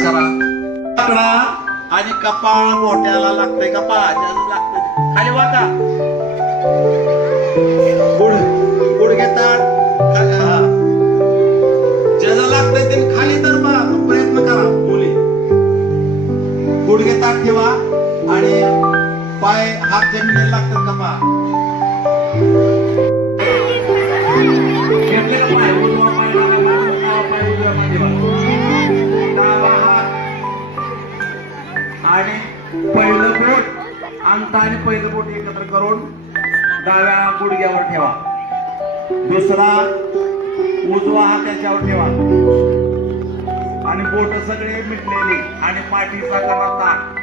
बस करा. आणि कपाळ मोठ्याला लागतंय कपाळ ज्याला लागतंय. खाली वाटा गुड गुड घेतात ज्याला लागतंय ते खाली तर प्रयत्न करा मुली. गुड घेतात ठेवा. आणि पाय हात जमिनीला लागतात कपाळ. अंगठा आणि पहिलं बोट एकत्र करून डाव्या गुडघ्यावर ठेवा. दुसरा उजवा हा त्याच्यावर ठेवा. आणि बोट सगळे मिटलेली आणि पाठीचा कणा ताट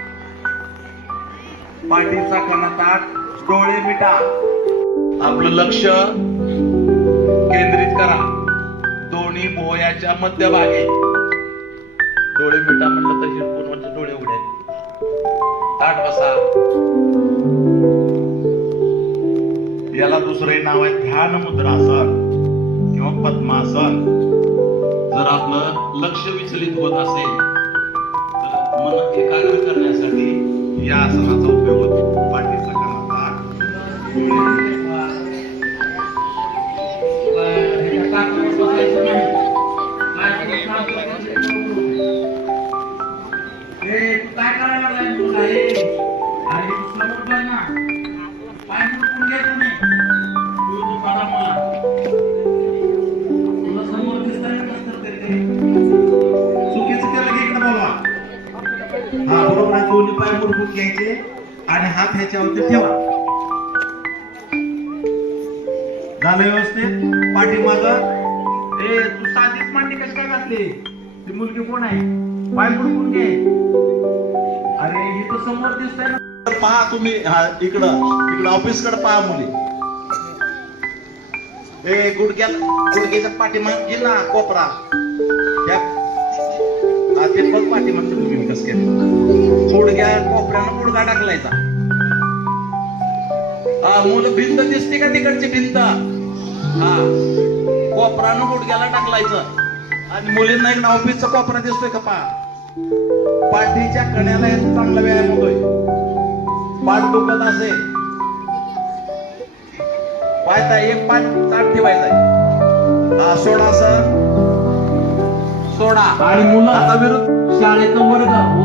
पाठीचा कणा ताट डोळे मिटा. आपलं लक्ष केंद्रित करा. दोन्ही भोयाच्या मध्यभागी. डोळे मिटा म्हटलं तर हिडपून म्हणजे डोळे उघडे ताट बसा. याला दुसरे नाव आहे ध्यान मुद्रासन किंवा पद्मासन. जर आपलं लक्ष विचलित होत असेल तर मन एकाग्र करण्यासाठी या आसनाचा घ्यायचे आणि हात ह्याच्यावरती ठेवा. झालं व्यवस्थित? पाठीमाग? ए तू साधीच मांडी कशी काय घातली? ती मुलगी कोण आहे? पाय मुडकून घे. समोर दिसतंय ना? पहा तुम्ही हा इकडं इकडं ऑफिसकडे पहा मुली. ए गुडघ्या गुडघ्याच्या पाठीमाग घे ना कोपरा. त्या ते बघ पाठीमाग तुम्ही कस केलं. गुडघ्या कोपऱ्यानं गुडघा टाकलायचा हा मुलं भिंत दिसते का तिकडची भिंत? हा कोपरानं गुडघ्याला टाकलायचं आणि मुलींना एक ऑफिसचा कोपरा दिसतोय का पहा? पाठीच्या कण्याला याचा चांगला व्यायाम होतोय. पाठ दुखत असेल पाहता एक पाठ ताट ठेवायचा आहे. हा सोडा सर. सोडा. आणि मुलं आता विरुद्ध शाळेचं वर्ग.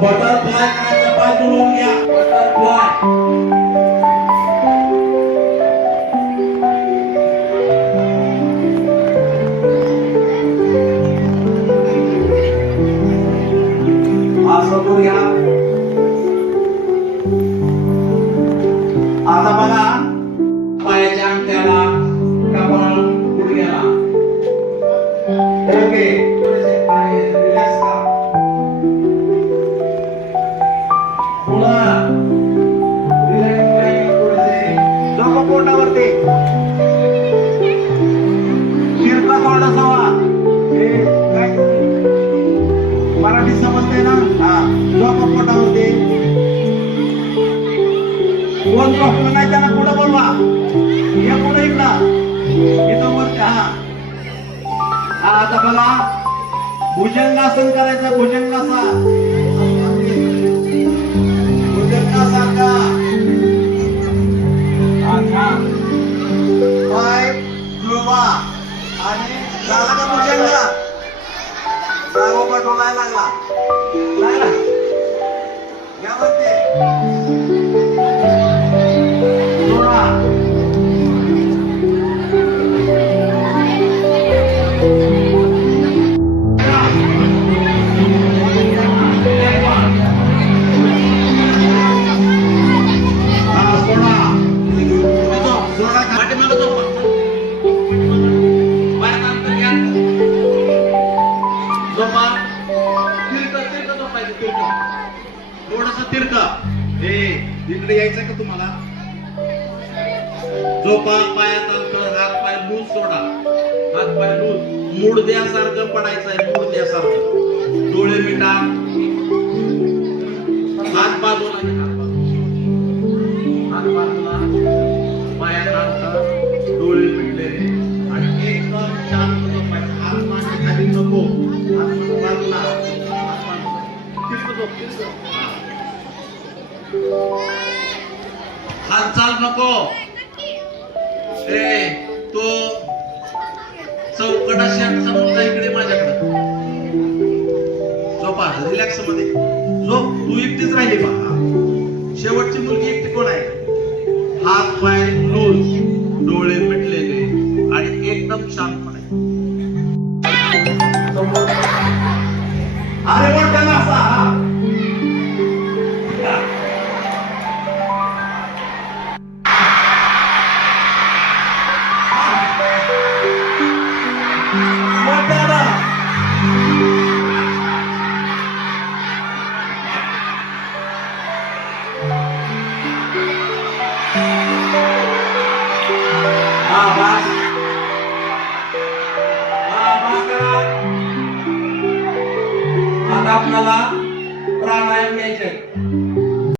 आता बटरफ्लाय करायचा पाय जुळवून घ्या बटरफ्लाय असं करूया आता बघा पायाच्या अंगठ्याला कपाळ गुडघ्याला कोण झोपलं नाही त्यांना पुढं बोलवा. या पुढे इकडा. इथं वरती हा. हा आता बघा. भुजंगासन करायचं भुजंगासा भुजंगासारखा हा पाय जुळवा. आणि झाला का भुजंग? सागोपा डोलायला लागला. लागला या वरती. झोपा पायात अंतर हात पाय लूज सोडा. हात पाय लूज. मुडद्यासारखं पडायचंय मुडद्यासारखं डोळे मिटा. हात बाजूला हात डोळे आणि एकदम हात नको. हात हालचाल नको. ए तो चौकटा शर्ट समोरचा इकडे माझ्याकडे. झोपा रिलॅक्समध्ये. झोप तू एकटीच राहिली बा. शेवटची मुलगी एकटी कोण करा आपल्याला प्राणायाम घ्यायचे.